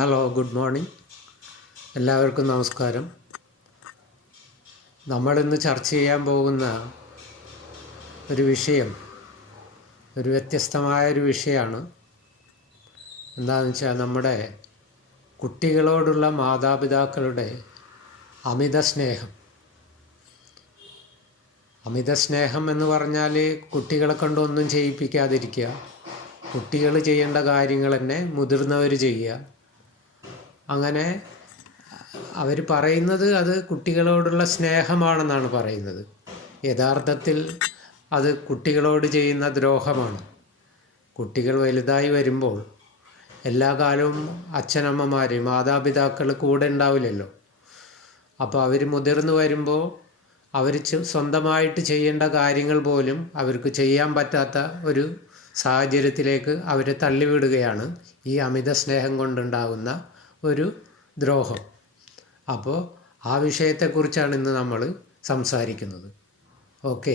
Hello, good morning. എല്ലാവർക്കും നമസ്കാരം. നമ്മളിന്ന് ചർച്ച ചെയ്യാൻ പോകുന്ന ഒരു വിഷയം ഒരു വ്യത്യസ്തമായൊരു വിഷയമാണ്. എന്താണെന്ന് വെച്ചാൽ നമ്മുടെ കുട്ടികളോടുള്ള മാതാപിതാക്കളുടെ അമിത സ്നേഹം എന്ന് പറഞ്ഞാൽ കുട്ടികളെ കൊണ്ടൊന്നും ചെയ്യിപ്പിക്കാതിരിക്കുക, കുട്ടികൾ ചെയ്യേണ്ട കാര്യങ്ങൾ തന്നെ മുതിർന്നവർ ചെയ്യുക. അങ്ങനെ അവർ പറയുന്നത് അത് കുട്ടികളോടുള്ള സ്നേഹമാണെന്നാണ് പറയുന്നത്. യഥാർത്ഥത്തിൽ അത് കുട്ടികളോട് ചെയ്യുന്ന ദ്രോഹമാണ്. കുട്ടികൾ വലുതായി വരുമ്പോൾ എല്ലാ കാലവും അച്ഛനമ്മമാർ മാതാപിതാക്കൾ കൂടെ ഉണ്ടാവില്ലല്ലോ. അപ്പോൾ അവർ മുതിർന്നു വരുമ്പോൾ അവർ സ്വന്തമായിട്ട് ചെയ്യേണ്ട കാര്യങ്ങൾ പോലും അവർക്ക് ചെയ്യാൻ പറ്റാത്ത ഒരു സാഹചര്യത്തിലേക്ക് അവരെ തള്ളിവിടുകയാണ് ഈ അമിത സ്നേഹം കൊണ്ടുണ്ടാകുന്ന ഒരു ദ്രോഹം. അപ്പോൾ ആ വിഷയത്തെക്കുറിച്ചാണ് ഇന്ന് നമ്മൾ സംസാരിക്കുന്നത്. ഓക്കെ,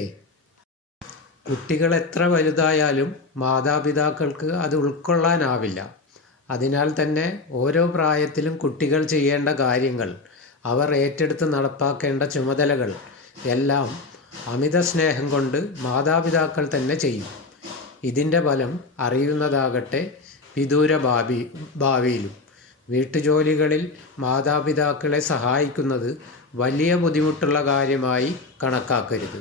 കുട്ടികൾ എത്ര വലുതായാലും മാതാപിതാക്കൾക്ക് അത് ഉൾക്കൊള്ളാനാവില്ല. അതിനാൽ തന്നെ ഓരോ പ്രായത്തിലും കുട്ടികൾ ചെയ്യേണ്ട കാര്യങ്ങൾ, അവർ ഏറ്റെടുത്ത് നടപ്പാക്കേണ്ട ചുമതലകൾ എല്ലാം അമിത സ്നേഹം കൊണ്ട് മാതാപിതാക്കൾ തന്നെ ചെയ്യും. ഇതിൻ്റെ ഫലം അറിയുന്നതാകട്ടെ വിദൂര ഭാവിയിലും. വീട്ടുജോലികളിൽ മാതാപിതാക്കളെ സഹായിക്കുന്നത് വലിയ ബുദ്ധിമുട്ടുള്ള കാര്യമായി കണക്കാക്കരുത്.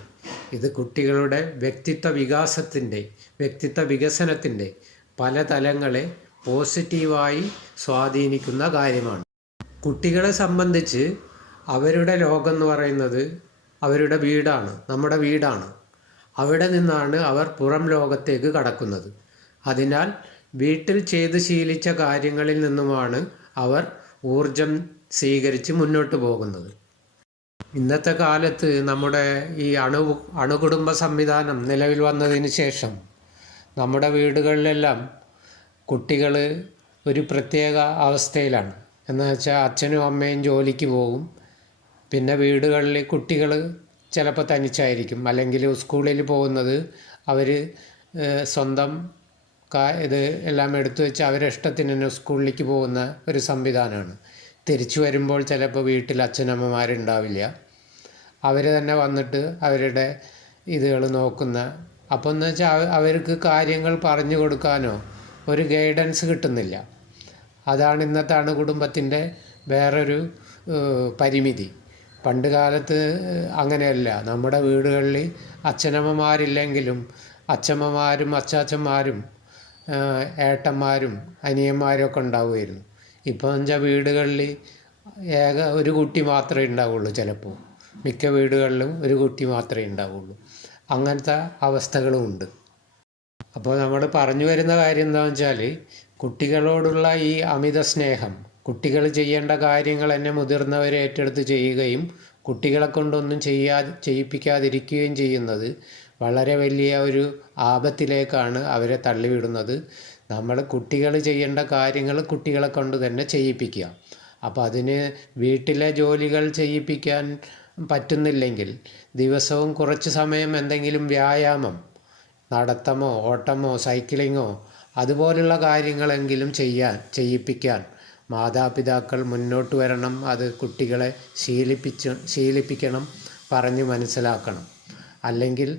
ഇത് കുട്ടികളുടെ വ്യക്തിത്വ വികസനത്തിൻ്റെ പല തലങ്ങളെ പോസിറ്റീവായി സ്വാധീനിക്കുന്ന കാര്യമാണ്. കുട്ടികളെ സംബന്ധിച്ച് അവരുടെ ലോകം എന്ന് പറയുന്നത് അവരുടെ വീടാണ്, നമ്മുടെ വീടാണ്. അവിടെ നിന്നാണ് അവർ പുറം ലോകത്തേക്ക് കടക്കുന്നത്. അതിനാൽ വീട്ടിൽ ചെയ്ത് ശീലിച്ച കാര്യങ്ങളിൽ നിന്നുമാണ് അവർ ഊർജം സ്വീകരിച്ച് മുന്നോട്ട് പോകുന്നത്. ഇന്നത്തെ കാലത്ത് നമ്മുടെ ഈ അണുകുടുംബ സംവിധാനം നിലവിൽ വന്നതിന് ശേഷം നമ്മുടെ വീടുകളിലെല്ലാം കുട്ടികൾ ഒരു പ്രത്യേക അവസ്ഥയിലാണ്. എന്ന് വെച്ചാൽ അച്ഛനും അമ്മയും ജോലിക്ക് പോകും. പിന്നെ വീടുകളിൽ കുട്ടികൾ ചിലപ്പോൾ തനിച്ചായിരിക്കും, അല്ലെങ്കിൽ സ്കൂളിൽ പോകുന്നത് അവർ സ്വന്തം ഇത് എല്ലാം എടുത്തു വെച്ച് അവരുടെ ഇഷ്ടത്തിന് തന്നെ സ്കൂളിലേക്ക് പോകുന്ന ഒരു സംവിധാനമാണ്. തിരിച്ചു വരുമ്പോൾ ചിലപ്പോൾ വീട്ടിൽ അച്ഛനമ്മമാരുണ്ടാവില്ല. അവർ തന്നെ വന്നിട്ട് അവരുടെ ഇതുകൾ നോക്കുന്ന, അപ്പോൾ എന്ന് വെച്ചാൽ അവർക്ക് കാര്യങ്ങൾ പറഞ്ഞു കൊടുക്കാനോ ഒരു ഗൈഡൻസ് കിട്ടുന്നില്ല. അതാണ് ഇന്നത്തെ അണുകുടുംബത്തിൻ്റെ വേറൊരു പരിമിതി. പണ്ട് കാലത്ത് അങ്ങനെയല്ല. നമ്മുടെ വീടുകളിൽ അച്ഛനമ്മമാരില്ലെങ്കിലും അച്ഛമ്മമാരും അച്ചാച്ചന്മാരും ഏട്ടന്മാരും അനിയന്മാരും ഒക്കെ ഉണ്ടാവുമായിരുന്നു. ഇപ്പോൾ എന്നുവെച്ചാൽ വീടുകളിൽ ഒരു കുട്ടി മാത്രമേ ഉണ്ടാവുള്ളൂ. ചിലപ്പോൾ മിക്ക വീടുകളിലും ഒരു കുട്ടി മാത്രമേ ഉണ്ടാവുള്ളൂ. അങ്ങനത്തെ അവസ്ഥകളും ഉണ്ട്. അപ്പോൾ നമ്മൾ പറഞ്ഞു വരുന്ന കാര്യം എന്താണെന്ന് വെച്ചാൽ, കുട്ടികളോടുള്ള ഈ അമിത സ്നേഹം, കുട്ടികൾ ചെയ്യേണ്ട കാര്യങ്ങൾ തന്നെ മുതിർന്നവരെ ഏറ്റെടുത്ത് ചെയ്യുകയും കുട്ടികളെ കൊണ്ടൊന്നും ചെയ്യിപ്പിക്കാതിരിക്കുകയും ചെയ്യുന്നത് വളരെ വലിയ ഒരു ആപത്തിലേക്കാണ് അവരെ തള്ളിവിടുന്നത്. നമ്മൾ കുട്ടികൾ ചെയ്യേണ്ട കാര്യങ്ങൾ കുട്ടികളെ കൊണ്ട് തന്നെ ചെയ്യിപ്പിക്കുക. അപ്പോൾ അതിന് വീട്ടിലെ ജോലികൾ ചെയ്യിപ്പിക്കാൻ പറ്റുന്നില്ലെങ്കിൽ ദിവസവും കുറച്ച് സമയം എന്തെങ്കിലും വ്യായാമം, നടത്തമോ ഓട്ടമോ സൈക്ലിങ്ങോ അതുപോലുള്ള കാര്യങ്ങളെങ്കിലും ചെയ്യിപ്പിക്കാൻ മാതാപിതാക്കൾ മുന്നോട്ട് വരണം. അത് കുട്ടികളെ ശീലിപ്പിക്കണം, പറഞ്ഞ് മനസ്സിലാക്കണം. അല്ലെങ്കിൽ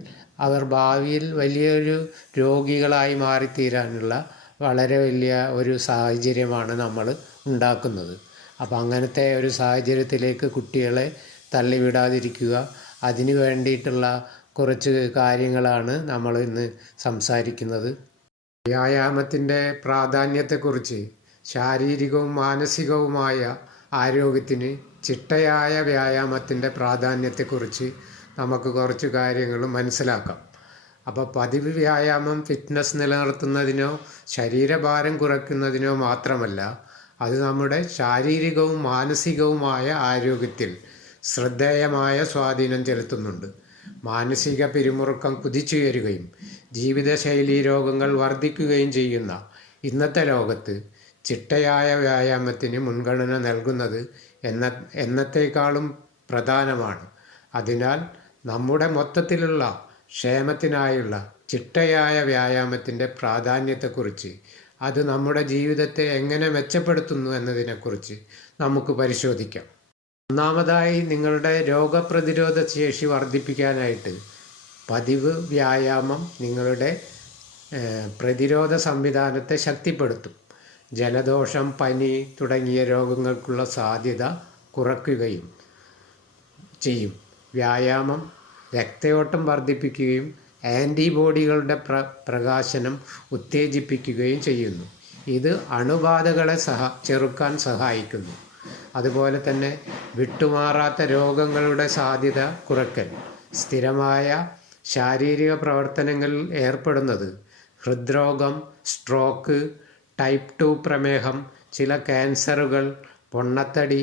അവർ ഭാവിയിൽ വലിയൊരു രോഗികളായി മാറിത്തീരാനുള്ള വളരെ വലിയ ഒരു സാഹചര്യമാണ് നമ്മൾ ഉണ്ടാക്കുന്നത്. അപ്പോൾ അങ്ങനത്തെ ഒരു സാഹചര്യത്തിലേക്ക് കുട്ടികളെ തള്ളിവിടാതിരിക്കുക, അതിന് വേണ്ടിയിട്ടുള്ള കുറച്ച് കാര്യങ്ങളാണ് നമ്മൾ ഇന്ന് സംസാരിക്കുന്നത്. വ്യായാമത്തിൻ്റെ പ്രാധാന്യത്തെക്കുറിച്ച്, ശാരീരികവും മാനസികവുമായ ആരോഗ്യത്തിന് ചിട്ടയായ വ്യായാമത്തിൻ്റെ പ്രാധാന്യത്തെക്കുറിച്ച് നമുക്ക് കുറച്ച് കാര്യങ്ങൾ മനസ്സിലാക്കാം. അപ്പോൾ പതിവ് വ്യായാമം ഫിറ്റ്നസ് നിലനിർത്തുന്നതിനോ ശരീരഭാരം കുറയ്ക്കുന്നതിനോ മാത്രമല്ല, അത് നമ്മുടെ ശാരീരികവും മാനസികവുമായ ആരോഗ്യത്തിൽ ശ്രദ്ധേയമായ സ്വാധീനം ചെലുത്തുന്നുണ്ട്. മാനസിക പിരിമുറുക്കം കുതിച്ചുയരുകയും ജീവിതശൈലീ രോഗങ്ങൾ വർദ്ധിക്കുകയും ചെയ്യുന്ന ഇന്നത്തെ ലോകത്ത് ചിട്ടയായ വ്യായാമത്തിന് മുൻഗണന നൽകുന്നത് എന്നത്തേക്കാളും പ്രധാനമാണ്. അതിനാൽ നമ്മുടെ മൊത്തത്തിലുള്ള ക്ഷേമത്തിനായുള്ള ചിട്ടയായ വ്യായാമത്തിൻ്റെ പ്രാധാന്യത്തെക്കുറിച്ച് അത് നമ്മുടെ ജീവിതത്തെ എങ്ങനെ മെച്ചപ്പെടുത്തുന്നു എന്നതിനെക്കുറിച്ച് നമുക്ക് പരിശോധിക്കാം. ഒന്നാമതായി, നിങ്ങളുടെ രോഗപ്രതിരോധ ശേഷി വർദ്ധിപ്പിക്കാനായിട്ട് പതിവ് വ്യായാമം നിങ്ങളുടെ പ്രതിരോധ സംവിധാനത്തെ ശക്തിപ്പെടുത്തും. ജലദോഷം, പനി തുടങ്ങിയ രോഗങ്ങൾക്കുള്ള സാധ്യത കുറയ്ക്കുകയും ചെയ്യും. വ്യായാമം രക്തയോട്ടം വർദ്ധിപ്പിക്കുകയും ആൻറ്റിബോഡികളുടെ പ്രകാശനം ഉത്തേജിപ്പിക്കുകയും ചെയ്യുന്നു. ഇത് അണുബാധകളെ ചെറുക്കാൻ സഹായിക്കുന്നു. അതുപോലെ തന്നെ വിട്ടുമാറാത്ത രോഗങ്ങളുടെ സാധ്യത കുറയ്ക്കൽ. സ്ഥിരമായ ശാരീരിക പ്രവർത്തനങ്ങളിൽ ഏർപ്പെടുന്നത് ഹൃദ്രോഗം, സ്ട്രോക്ക്, ടൈപ്പ് 2 പ്രമേഹം, ചില ക്യാൻസറുകൾ, പൊണ്ണത്തടി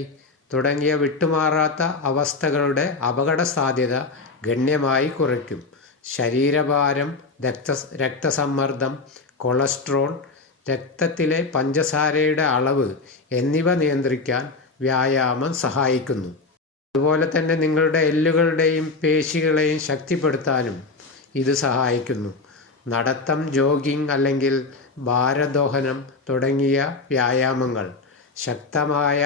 തുടങ്ങിയ വിട്ടുമാറാത്ത അവസ്ഥകളുടെ അപകട സാധ്യത ഗണ്യമായി കുറയ്ക്കും. ശരീരഭാരം, രക്തസമ്മർദ്ദം, കൊളസ്ട്രോൾ, രക്തത്തിലെ പഞ്ചസാരയുടെ അളവ് എന്നിവ നിയന്ത്രിക്കാൻ വ്യായാമം സഹായിക്കുന്നു. അതുപോലെ തന്നെ നിങ്ങളുടെ എല്ലുകളുടെയും പേശികളെയും ശക്തിപ്പെടുത്താനും ഇത് സഹായിക്കുന്നു. നടത്തം, ജോഗിംഗ് അല്ലെങ്കിൽ ഭാരോദ്വഹനം തുടങ്ങിയ വ്യായാമങ്ങൾ ശക്തമായ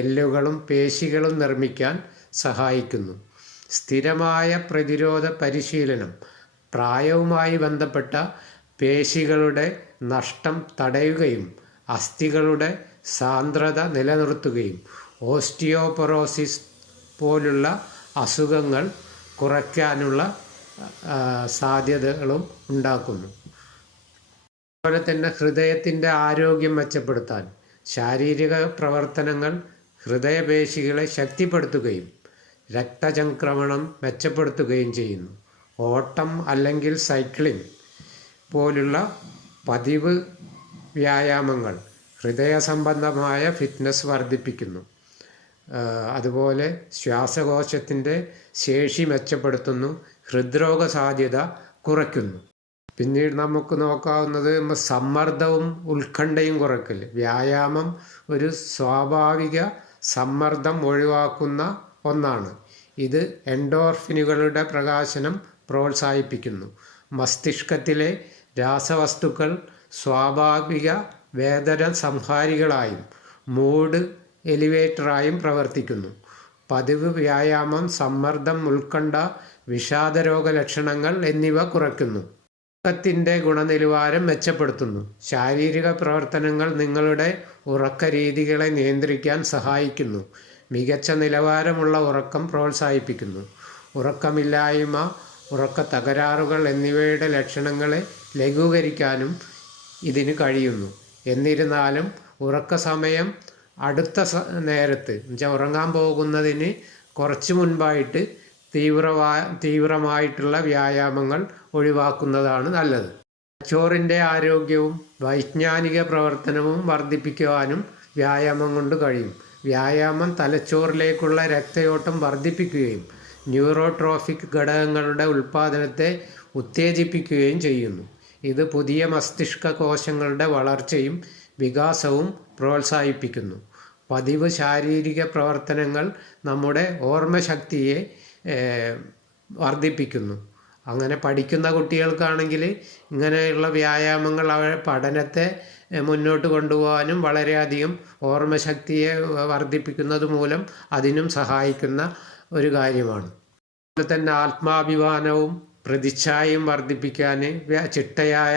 എല്ലുകളും പേശികളും നിർമ്മിക്കാൻ സഹായിക്കുന്നു. സ്ഥിരമായ പ്രതിരോധ പരിശീലനം പ്രായവുമായി ബന്ധപ്പെട്ട പേശികളുടെ നഷ്ടം തടയുകയും അസ്ഥികളുടെ സാന്ദ്രത നിലനിർത്തുകയും ഓസ്റ്റിയോപൊറോസിസ് പോലുള്ള അസുഖങ്ങൾ കുറയ്ക്കാനുള്ള സാധ്യതകളും ഉണ്ടാക്കുന്നു. അതുപോലെ തന്നെ ഹൃദയത്തിൻ്റെ ആരോഗ്യം മെച്ചപ്പെടുത്താൻ ശാരീരിക പ്രവർത്തനങ്ങൾ ഹൃദയപേശികളെ ശക്തിപ്പെടുത്തുകയും രക്തചംക്രമണം മെച്ചപ്പെടുത്തുകയും ചെയ്യുന്നു. ഓട്ടം അല്ലെങ്കിൽ സൈക്ലിംഗ് പോലുള്ള പതിവ് വ്യായാമങ്ങൾ ഹൃദയ സംബന്ധമായ ഫിറ്റ്നസ് വർദ്ധിപ്പിക്കുന്നു. അതുപോലെ ശ്വാസകോശത്തിൻ്റെ ശേഷി മെച്ചപ്പെടുത്തുന്നു, ഹൃദ്രോഗ സാധ്യത കുറയ്ക്കുന്നു. പിന്നീട് നമുക്ക് നോക്കാവുന്നത് സമ്മർദ്ദവും ഉത്കണ്ഠയും കുറയ്ക്കൽ. വ്യായാമം ഒരു സ്വാഭാവിക സമ്മർദ്ദം ഒഴിവാക്കുന്ന ഒന്നാണ്. ഇത് എൻഡോർഫിനുകളുടെ പ്രകാശനം പ്രോത്സാഹിപ്പിക്കുന്നു. മസ്തിഷ്കത്തിലെ രാസവസ്തുക്കൾ സ്വാഭാവിക വേദന സംഹാരികളായും മൂഡ് എലിവേറ്ററായും പ്രവർത്തിക്കുന്നു. പതിവ് വ്യായാമം സമ്മർദ്ദം, ഉത്കണ്ഠ, വിഷാദരോഗ ലക്ഷണങ്ങൾ എന്നിവ കുറയ്ക്കുന്നു. ഉറക്കത്തിൻ്റെ ഗുണനിലവാരം മെച്ചപ്പെടുത്തുന്നു. ശാരീരിക പ്രവർത്തനങ്ങൾ നിങ്ങളുടെ ഉറക്ക രീതികളെ നിയന്ത്രിക്കാൻ സഹായിക്കുന്നു. മികച്ച നിലവാരമുള്ള ഉറക്കം പ്രോത്സാഹിപ്പിക്കുന്നു. ഉറക്കമില്ലായ്മ, ഉറക്ക തകരാറുകൾ എന്നിവയുടെ ലക്ഷണങ്ങളെ ലഘൂകരിക്കാനും ഇതിന് കഴിയുന്നു. എന്നിരുന്നാലും ഉറക്ക സമയം അടുത്ത നേരത്ത് എന്നുവെച്ചാൽ ഉറങ്ങാൻ പോകുന്നതിന് കുറച്ച് മുൻപായിട്ട് തീവ്രമായിട്ടുള്ള വ്യായാമങ്ങൾ ഒഴിവാക്കുന്നതാണ് നല്ലത്. തലച്ചോറിൻ്റെ ആരോഗ്യവും വൈജ്ഞാനിക പ്രവർത്തനവും വർദ്ധിപ്പിക്കുവാനും വ്യായാമം കൊണ്ട് കഴിയും. വ്യായാമം തലച്ചോറിലേക്കുള്ള രക്തയോട്ടം വർദ്ധിപ്പിക്കുകയും ന്യൂറോട്രോഫിക് ഘടകങ്ങളുടെ ഉൽപ്പാദനത്തെ ഉത്തേജിപ്പിക്കുകയും ചെയ്യുന്നു. ഇത് പുതിയ മസ്തിഷ്ക കോശങ്ങളുടെ വളർച്ചയും വികാസവും പ്രോത്സാഹിപ്പിക്കുന്നു. പതിവ് ശാരീരിക പ്രവർത്തനങ്ങൾ നമ്മുടെ ഓർമ്മശക്തിയെ വർദ്ധിപ്പിക്കുന്നു. അങ്ങനെ പഠിക്കുന്ന കുട്ടികൾക്കാണെങ്കിൽ ഇങ്ങനെയുള്ള വ്യായാമങ്ങൾ അവരുടെ പഠനത്തെ മുന്നോട്ട് കൊണ്ടുപോകാനും വളരെയധികം ഓർമ്മശക്തിയെ വർദ്ധിപ്പിക്കുന്നത് മൂലം അതിനും സഹായിക്കുന്ന ഒരു കാര്യമാണ്. അതുപോലെ തന്നെ ആത്മാഭിമാനവും പ്രതിച്ഛായയും വർദ്ധിപ്പിക്കാൻ ചിട്ടയായ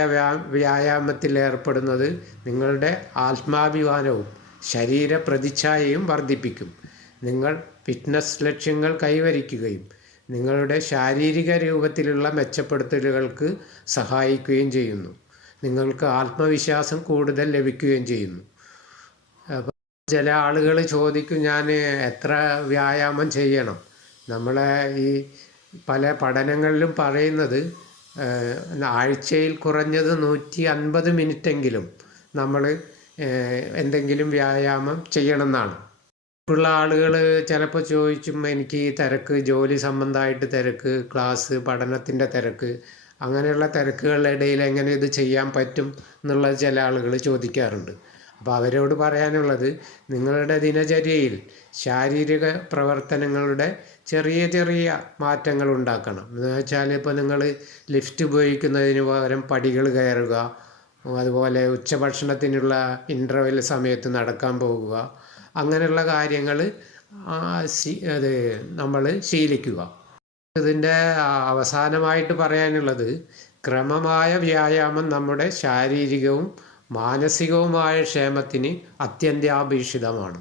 വ്യായാമത്തിൽ ഏർപ്പെടുന്നത് നിങ്ങളുടെ ആത്മാഭിമാനവും ശരീര പ്രതിച്ഛായയും വർദ്ധിപ്പിക്കും. നിങ്ങൾ ഫിറ്റ്നസ് ലക്ഷ്യങ്ങൾ കൈവരിക്കുകയും നിങ്ങളുടെ ശാരീരിക രൂപത്തിലുള്ള മെച്ചപ്പെടുത്തലുകൾക്ക് സഹായിക്കുകയും ചെയ്യുന്നു. നിങ്ങൾക്ക് ആത്മവിശ്വാസം കൂടുതൽ ലഭിക്കുകയും ചെയ്യുന്നു. അപ്പോൾ ചില ആളുകൾ ചോദിക്കും, ഞാൻ എത്ര വ്യായാമം ചെയ്യണം? നമ്മളെ ഈ പല പഠനങ്ങളിലും പറയുന്നത് ആഴ്ചയിൽ കുറഞ്ഞത് 150 മിനിറ്റെങ്കിലും നമ്മൾ എന്തെങ്കിലും വ്യായാമം ചെയ്യണമെന്നാണ്. ഉള്ള ആളുകൾ ചിലപ്പോൾ ചോദിച്ചും, എനിക്ക് ഈ തിരക്ക്, ജോലി സംബന്ധമായിട്ട് തിരക്ക്, ക്ലാസ്, പഠനത്തിൻ്റെ തിരക്ക്, അങ്ങനെയുള്ള തിരക്കുകളുടെ ഇടയിൽ എങ്ങനെ ഇത് ചെയ്യാൻ പറ്റും എന്നുള്ളത് ചില ആളുകൾ ചോദിക്കാറുണ്ട്. അപ്പോൾ അവരോട് പറയാനുള്ളത്, നിങ്ങളുടെ ദിനചര്യയിൽ ശാരീരിക പ്രവർത്തനങ്ങളുടെ ചെറിയ ചെറിയ മാറ്റങ്ങൾ ഉണ്ടാക്കണം. എന്ന് വെച്ചാൽ ഇപ്പോൾ നിങ്ങൾ ലിഫ്റ്റ് ഉപയോഗിക്കുന്നതിന് പകരം പടികൾ കയറുക, അതുപോലെ ഉച്ചഭക്ഷണത്തിനുള്ള ഇൻ്റർവെൽ സമയത്ത് നടക്കാൻ പോകുക, അങ്ങനെയുള്ള കാര്യങ്ങൾ അത് നമ്മൾ ശീലിക്കുക. ഇതിൻ്റെ അവസാനമായിട്ട് പറയാനുള്ളത്, ക്രമമായ വ്യായാമം നമ്മുടെ ശാരീരികവും മാനസികവുമായ ക്ഷേമത്തിന് അത്യന്താപേക്ഷിതമാണ്.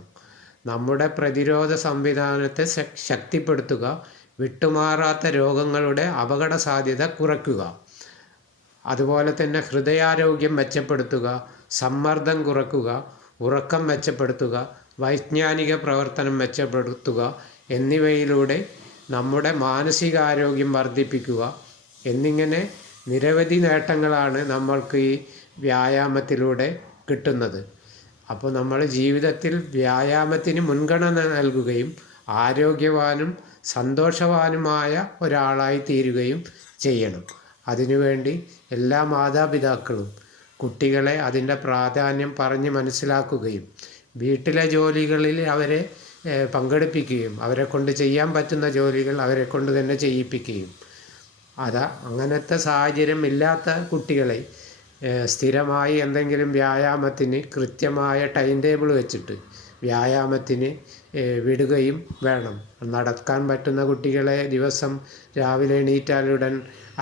നമ്മുടെ പ്രതിരോധ സംവിധാനത്തെ ശക്തിപ്പെടുത്തുക, വിട്ടുമാറാത്ത രോഗങ്ങളുടെ അപകട സാധ്യത കുറയ്ക്കുക, അതുപോലെ തന്നെ ഹൃദയാരോഗ്യം മെച്ചപ്പെടുത്തുക, സമ്മർദ്ദം കുറയ്ക്കുക, ഉറക്കം മെച്ചപ്പെടുത്തുക, വൈജ്ഞാനിക പ്രവർത്തനം മെച്ചപ്പെടുത്തുക എന്നിവയിലൂടെ നമ്മുടെ മാനസികാരോഗ്യം വർദ്ധിപ്പിക്കുക എന്നിങ്ങനെ നിരവധി നേട്ടങ്ങളാണ് നമ്മൾക്ക് ഈ വ്യായാമത്തിലൂടെ കിട്ടുന്നത്. അപ്പോൾ നമ്മൾ ജീവിതത്തിൽ വ്യായാമത്തിന് മുൻഗണന നൽകുകയും ആരോഗ്യവാനും സന്തോഷവാനുമായ ഒരാളായി തീരുകയും ചെയ്യണം. അതിനുവേണ്ടി എല്ലാ മാതാപിതാക്കളും കുട്ടികളെ അതിൻ്റെ പ്രാധാന്യം പറഞ്ഞ് മനസ്സിലാക്കുകയും വീട്ടിലെ ജോലികളിൽ അവരെ പങ്കെടുപ്പിക്കുകയും അവരെ കൊണ്ട് ചെയ്യാൻ പറ്റുന്ന ജോലികൾ അവരെ കൊണ്ട് തന്നെ ചെയ്യിപ്പിക്കുകയും അങ്ങനത്തെ സാഹചര്യം ഇല്ലാത്ത കുട്ടികളെ സ്ഥിരമായി എന്തെങ്കിലും വ്യായാമത്തിന് കൃത്യമായ ടൈം ടേബിൾ വെച്ചിട്ട് വ്യായാമത്തിന് വിടുകയും വേണം. നടക്കാൻ പറ്റുന്ന കുട്ടികളെ ദിവസം രാവിലെ എണീറ്റാലുടൻ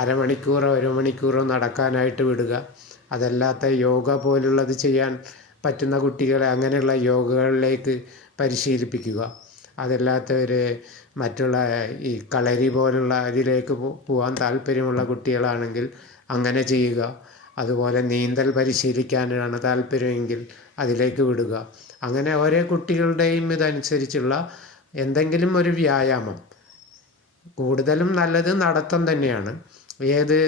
അരമണിക്കൂറോ 1 മണിക്കൂറോ നടക്കാനായിട്ട് വിടുക. അതല്ലാത്ത യോഗ പോലുള്ളത് ചെയ്യാൻ പറ്റുന്ന കുട്ടികളെ അങ്ങനെയുള്ള യോഗകളിലേക്ക് പരിശീലിപ്പിക്കുക. അതല്ലാത്തവർ മറ്റുള്ള ഈ കളരി പോലുള്ള ഇതിലേക്ക് പോകാൻ താല്പര്യമുള്ള കുട്ടികളാണെങ്കിൽ അങ്ങനെ ചെയ്യുക. അതുപോലെ നീന്തൽ പരിശീലിക്കാനാണ് താല്പര്യമെങ്കിൽ അതിലേക്ക് വിടുക. അങ്ങനെ ഓരോ കുട്ടികളുടെയും ഇതനുസരിച്ചുള്ള എന്തെങ്കിലും ഒരു വ്യായാമം, കൂടുതലും നല്ലത് നടത്തം തന്നെയാണ്. ഏത്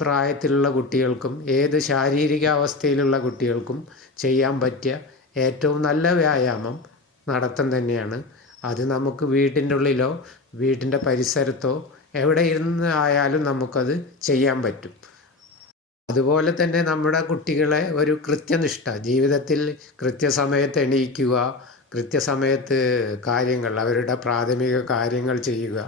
പ്രായത്തിലുള്ള കുട്ടികൾക്കും ഏത് ശാരീരിക അവസ്ഥയിലുള്ള കുട്ടികൾക്കും ചെയ്യാൻ പറ്റിയ ഏറ്റവും നല്ല വ്യായാമം നടത്തം തന്നെയാണ്. അത് നമുക്ക് വീട്ടിൻ്റെ ഉള്ളിലോ വീട്ടിൻ്റെ പരിസരത്തോ എവിടെ ഇരുന്ന് ആയാലും നമുക്കത് ചെയ്യാൻ പറ്റും. അതുപോലെ തന്നെ നമ്മുടെ കുട്ടികളെ ഒരു കൃത്യനിഷ്ഠ, ജീവിതത്തിൽ കൃത്യസമയത്ത് എണീക്കുക, കൃത്യസമയത്ത് കാര്യങ്ങൾ അവരുടെ പ്രാഥമിക കാര്യങ്ങൾ ചെയ്യുക.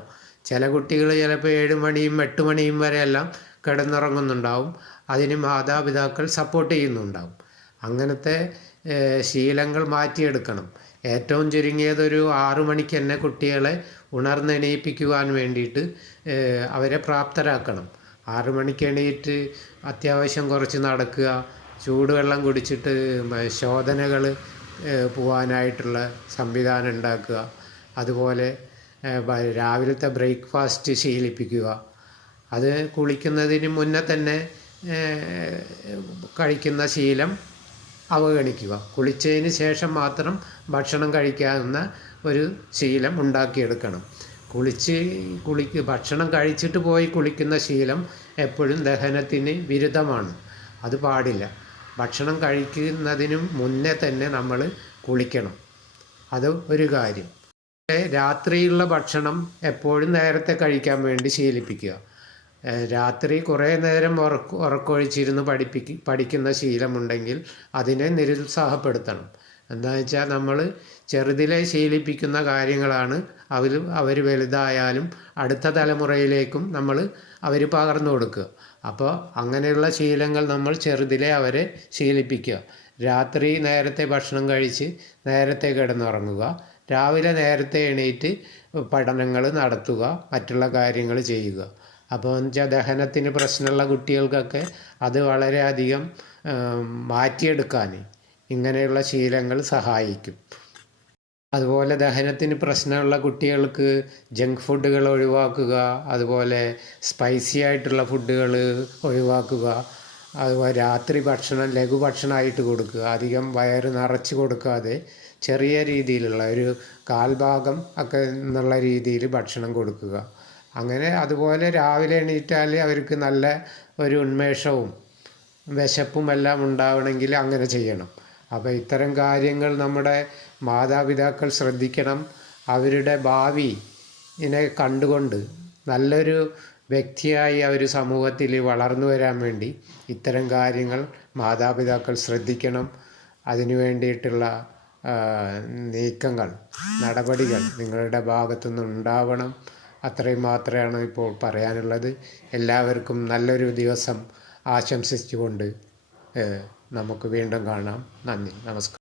ചില കുട്ടികൾ ചിലപ്പോൾ 7 മണിയും 8 മണിയും വരെയെല്ലാം കിടന്നുറങ്ങുന്നുണ്ടാവും. അതിന് മാതാപിതാക്കൾ സപ്പോർട്ട് ചെയ്യുന്നുണ്ടാവും. അങ്ങനത്തെ ശീലങ്ങൾ മാറ്റിയെടുക്കണം. ഏറ്റവും ചുരുങ്ങിയതൊരു 6 മണിക്ക് തന്നെ കുട്ടികളെ ഉണർന്നെണീപ്പിക്കുവാൻ വേണ്ടിയിട്ട് അവരെ പ്രാപ്തരാക്കണം. 6 മണിക്ക് എണീറ്റ് അത്യാവശ്യം കുറച്ച് നടക്കുക, ചൂടുവെള്ളം കുടിച്ചിട്ട് ശോധനകൾ പോകാനായിട്ടുള്ള സംവിധാനം ഉണ്ടാക്കുക. അതുപോലെ രാവിലത്തെ ബ്രേക്ക്ഫാസ്റ്റ് ശീലിപ്പിക്കുക. അത് കുളിക്കുന്നതിന് മുന്നേ തന്നെ കഴിക്കുന്ന ശീലം അവഗണിക്കുക. കുളിച്ചതിന് ശേഷം മാത്രം ഭക്ഷണം കഴിക്കാവുന്ന ഒരു ശീലം ഉണ്ടാക്കിയെടുക്കണം. ഭക്ഷണം കഴിച്ചിട്ട് പോയി കുളിക്കുന്ന ശീലം എപ്പോഴും ദഹനത്തിന് വിരുദ്ധമാണ്. അത് പാടില്ല. ഭക്ഷണം കഴിക്കുന്നതിനും മുന്നേ തന്നെ നമ്മൾ കുളിക്കണം. അത് ഒരു കാര്യം. രാത്രിയുള്ള ഭക്ഷണം എപ്പോഴും നേരത്തെ കഴിക്കാൻ വേണ്ടി ശീലിപ്പിക്കുക. രാത്രി കുറേ നേരം ഉറക്കമൊഴിച്ചിരുന്ന് പഠിക്കുന്ന ശീലമുണ്ടെങ്കിൽ അതിനെ നിരുത്സാഹപ്പെടുത്തണം. എന്താണെന്ന് വെച്ചാൽ നമ്മൾ ചെറുതിലെ ശീലിപ്പിക്കുന്ന കാര്യങ്ങളാണ് അവർ വലുതായാലും അടുത്ത തലമുറയിലേക്കും അവർ പകർന്നു കൊടുക്കുക. അപ്പോൾ അങ്ങനെയുള്ള ശീലങ്ങൾ നമ്മൾ ചെറുതിലെ അവരെ ശീലിപ്പിക്കുക. രാത്രി നേരത്തെ ഭക്ഷണം കഴിച്ച് നേരത്തെ കിടന്നുറങ്ങുക, രാവിലെ നേരത്തെ എണീറ്റ് പഠനങ്ങൾ നടത്തുക, മറ്റുള്ള കാര്യങ്ങൾ ചെയ്യുക. അപ്പോൾ വെച്ചാൽ ദഹനത്തിന് പ്രശ്നമുള്ള കുട്ടികൾക്കൊക്കെ അത് വളരെയധികം മാറ്റിയെടുക്കാൻ ഇങ്ങനെയുള്ള ശീലങ്ങൾ സഹായിക്കും. അതുപോലെ ദഹനത്തിന് പ്രശ്നമുള്ള കുട്ടികൾക്ക് ജങ്ക് ഫുഡുകൾ ഒഴിവാക്കുക, അതുപോലെ സ്പൈസി ആയിട്ടുള്ള ഫുഡുകൾ ഒഴിവാക്കുക. അതുപോലെ രാത്രി ഭക്ഷണം ലഘുഭക്ഷണമായിട്ട് കൊടുക്കുക. അധികം വയറ് നിറച്ച് കൊടുക്കാതെ ചെറിയ രീതിയിലുള്ള ഒരു 1/4 ഭാഗം ഒക്കെ എന്നുള്ള രീതിയിൽ ഭക്ഷണം കൊടുക്കുക. അങ്ങനെ അതുപോലെ രാവിലെ എണീറ്റാൽ അവർക്ക് നല്ല ഒരു ഉന്മേഷവും വിശപ്പും എല്ലാം ഉണ്ടാവണമെങ്കിൽ അങ്ങനെ ചെയ്യണം. അപ്പോൾ ഇത്തരം കാര്യങ്ങൾ നമ്മുടെ മാതാപിതാക്കൾ ശ്രദ്ധിക്കണം. അവരുടെ ഭാവിയെ കണ്ടുകൊണ്ട് നല്ലൊരു വ്യക്തിയായി അവർ സമൂഹത്തിൽ വളർന്നു വരാൻ വേണ്ടി ഇത്തരം കാര്യങ്ങൾ മാതാപിതാക്കൾ ശ്രദ്ധിക്കണം. അതിനു വേണ്ടിയിട്ടുള്ള നീക്കങ്ങൾ, നടപടികൾ നിങ്ങളുടെ ഭാഗത്തുനിന്ന് ഉണ്ടാവണം. അത്രയും മാത്രമാണ് ഇപ്പോൾ പറയാനുള്ളത്. എല്ലാവർക്കും നല്ലൊരു ദിവസം ആശംസിച്ചുകൊണ്ട് നമുക്ക് വീണ്ടും കാണാം. നന്ദി, നമസ്കാരം.